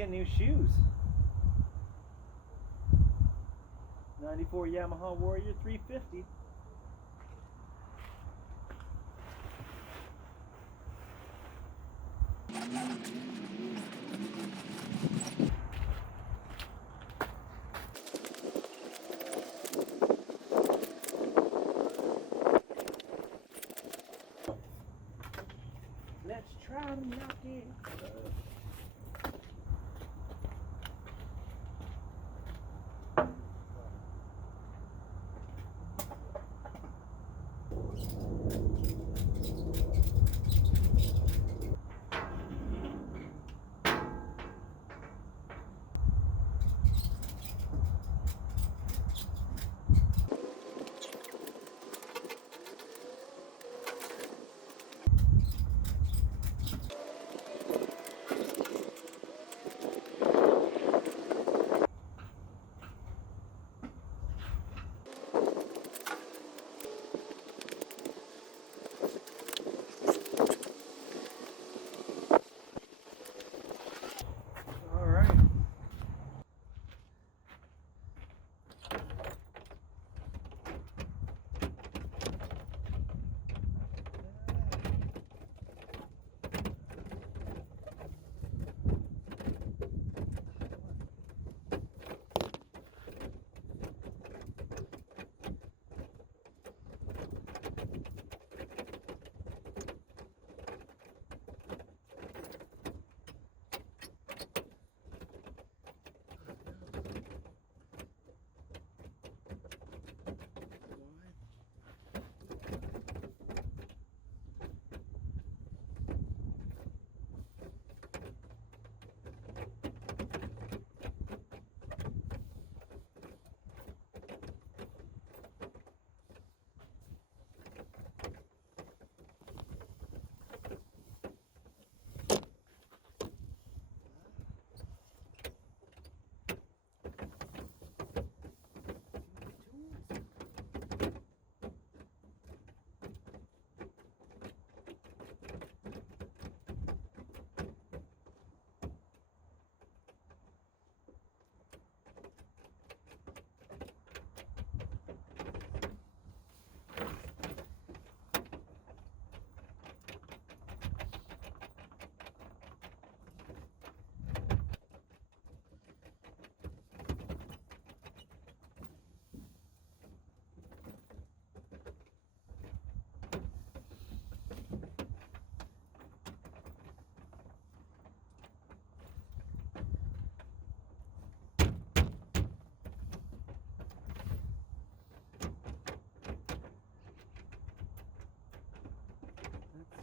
get new shoes. 94 Yamaha Warrior 350. Let's try to knock it.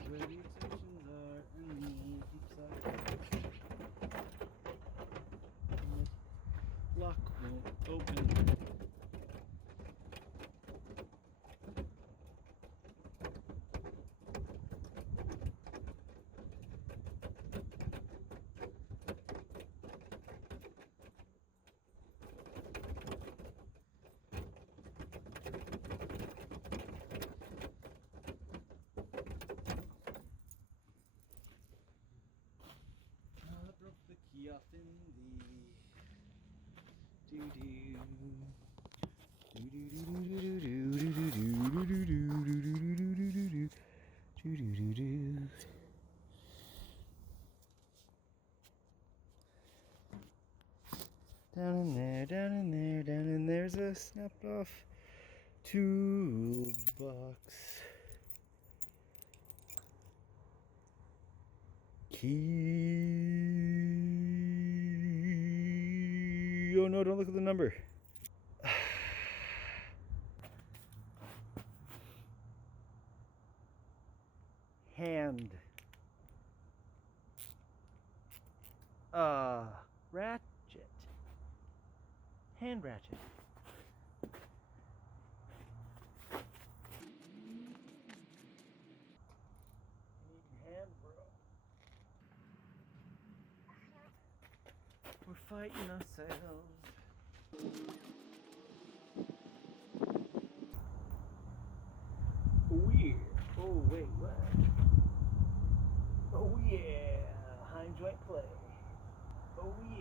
Where the extensions are and the deep side. And the lock won't open. The key off in the down in there, down in there, down in there's a snapped off toolbox. Key. Oh no, don't look at the number. Hand. Ratchet. Hand ratchet. Hand, bro. We're fighting ourselves. Weird. Oh wait, what? Oh yeah, hind joint play. Oh yeah.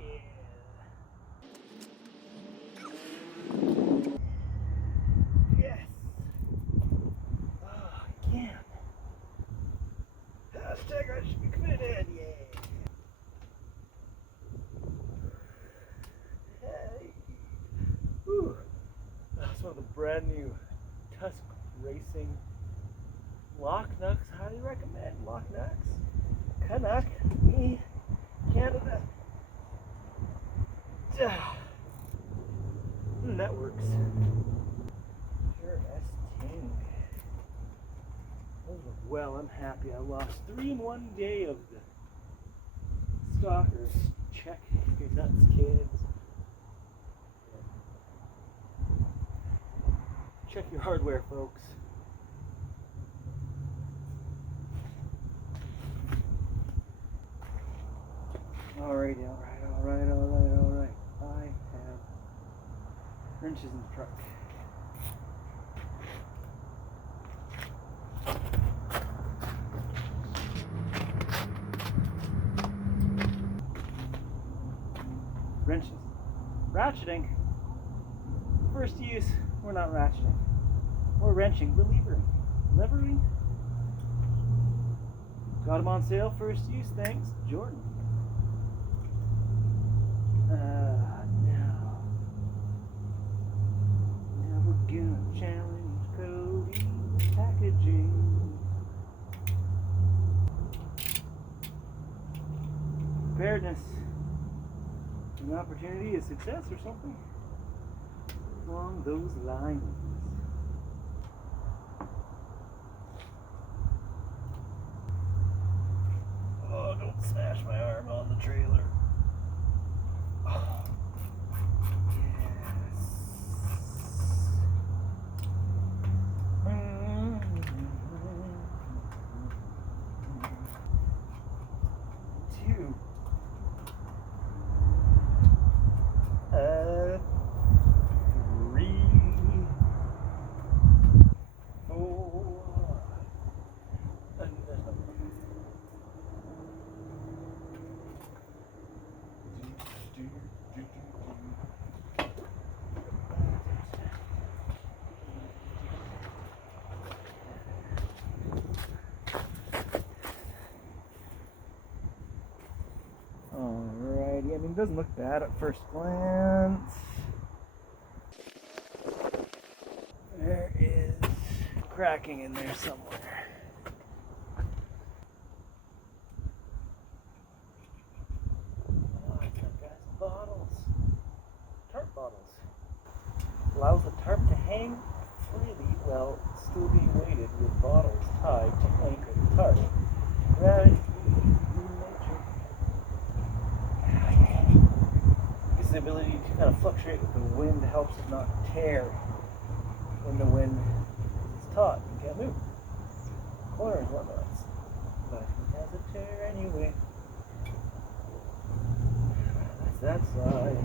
brand new Tusk Racing Lock Nucks. Highly recommend Lock Nucks. Canuck, me, Canada. That works. Sure, S-Ting. Well, I'm happy. I lost 3 in 1 day of the stalkers. Check your nuts, kids. Check your hardware, folks. Alright. I have wrenches in the truck. Wrenches. Ratcheting. First use, we're not ratcheting. We're wrenching, we're levering. Levering. Got them on sale, first use, thanks, Jordan. Now we're gonna challenge Cody packaging. Preparedness. An opportunity is success or something along those lines. Oh, don't smash my arm on the trailer. Oh, yes. Two. Alrighty, I mean, it doesn't look bad at first glance. There is cracking in there somewhere. Oh, I've got some bottles. Tarp bottles. Allows the tarp to hang freely while still being weighted with bottles tied to anchor the tarp. Gravity. The ability to kind of fluctuate with the wind helps it not tear when the wind is taut and can't move. Corners and whatnot. But it has a tear anyway. That's that side.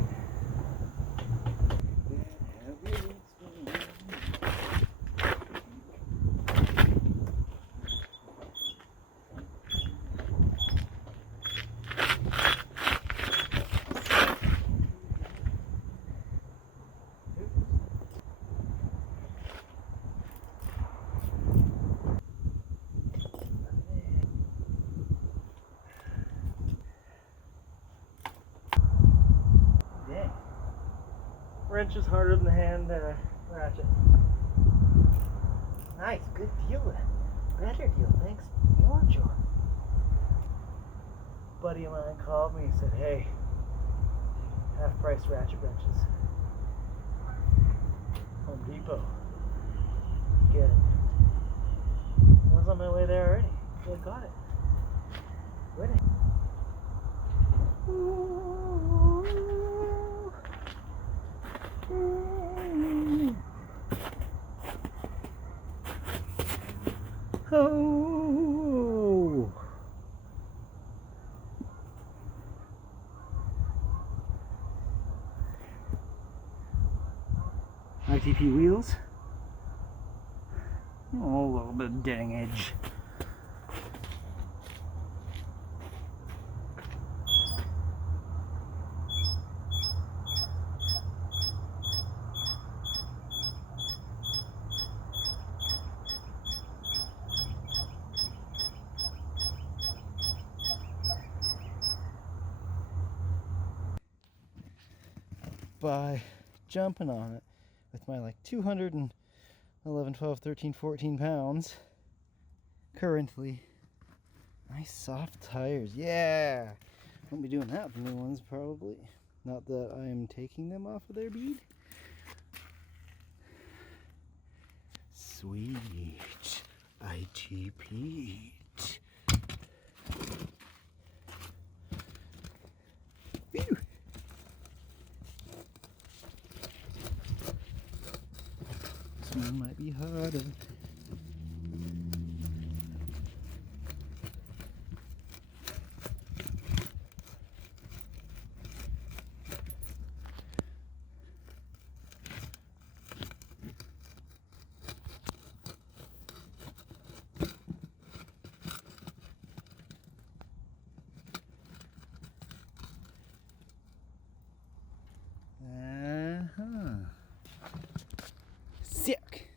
Wrench is harder than the hand ratchet. Nice, good deal. Better deal, thanks. More Jordan. Buddy of mine called me and said, hey, half price ratchet wrenches. Home Depot. Get it. I was on my way there already. So I got it. Ready. Oh. ITP wheels. Oh, a little bit of dang edge. By jumping on it with my like 250 11, 12, 13, 14 pounds currently. Nice soft tires. Yeah! Won't be doing that with the new ones probably. Not that I'm taking them off of their bead. Sweet. ITP. Whew. This one might be harder. Sick.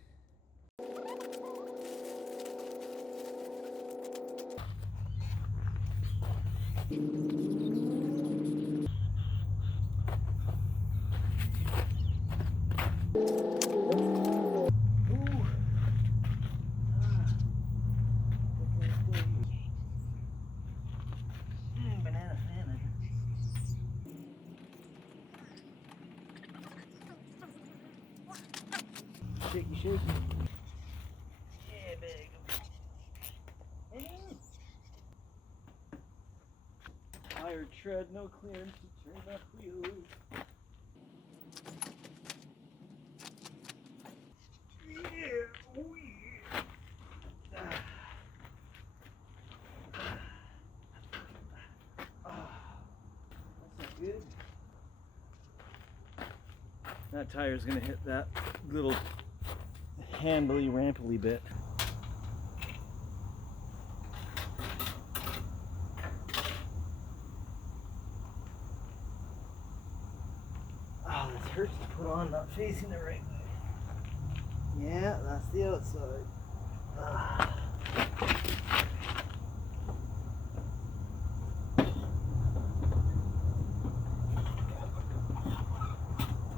Banana. Shaky, shaky. Yeah, big. Higher tread, no clearance to turn up wheels. Yeah, oh yeah. That's not good. That tire's gonna hit that little handly ramply bit. Oh, this hurts to put on, not facing the right way. Yeah, that's the outside.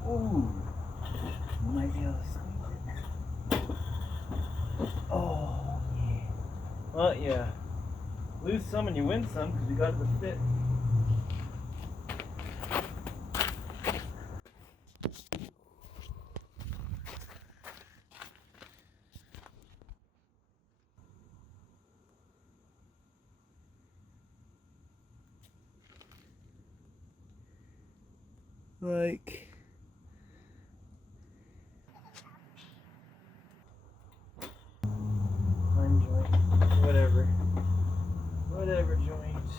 Ooh, might be able to squeeze it. Oh, yeah. Well, yeah. Lose some and you win some because we got it to fit. Like, Line joint, whatever joint.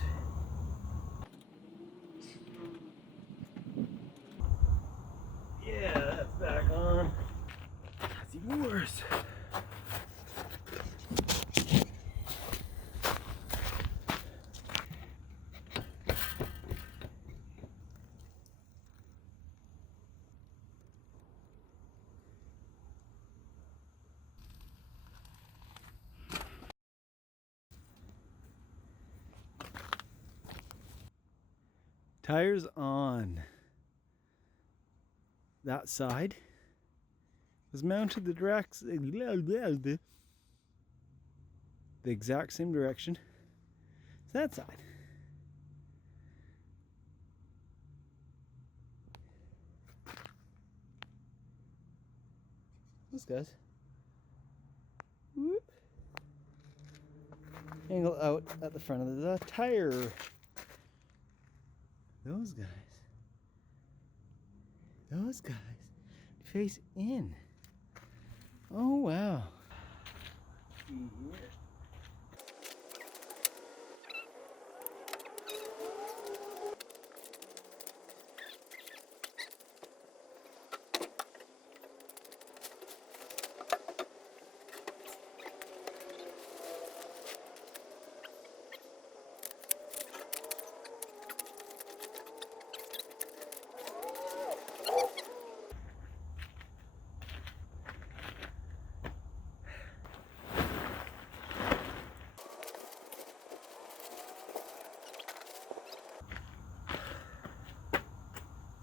yeah, that's back on. That's even worse. Tires on. That side was mounted the exact same direction as that side. Those guys. Whoop. Angle out at the front of the tire. Those guys. Those guys face in. Oh wow. Yeah.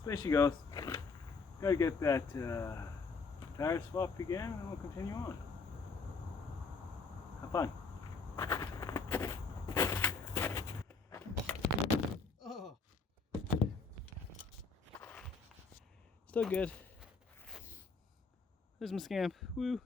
This way she goes. Gotta get that Tire swap again, and then we'll continue on. Have fun. Oh. Still good. There's my scamp. Woo.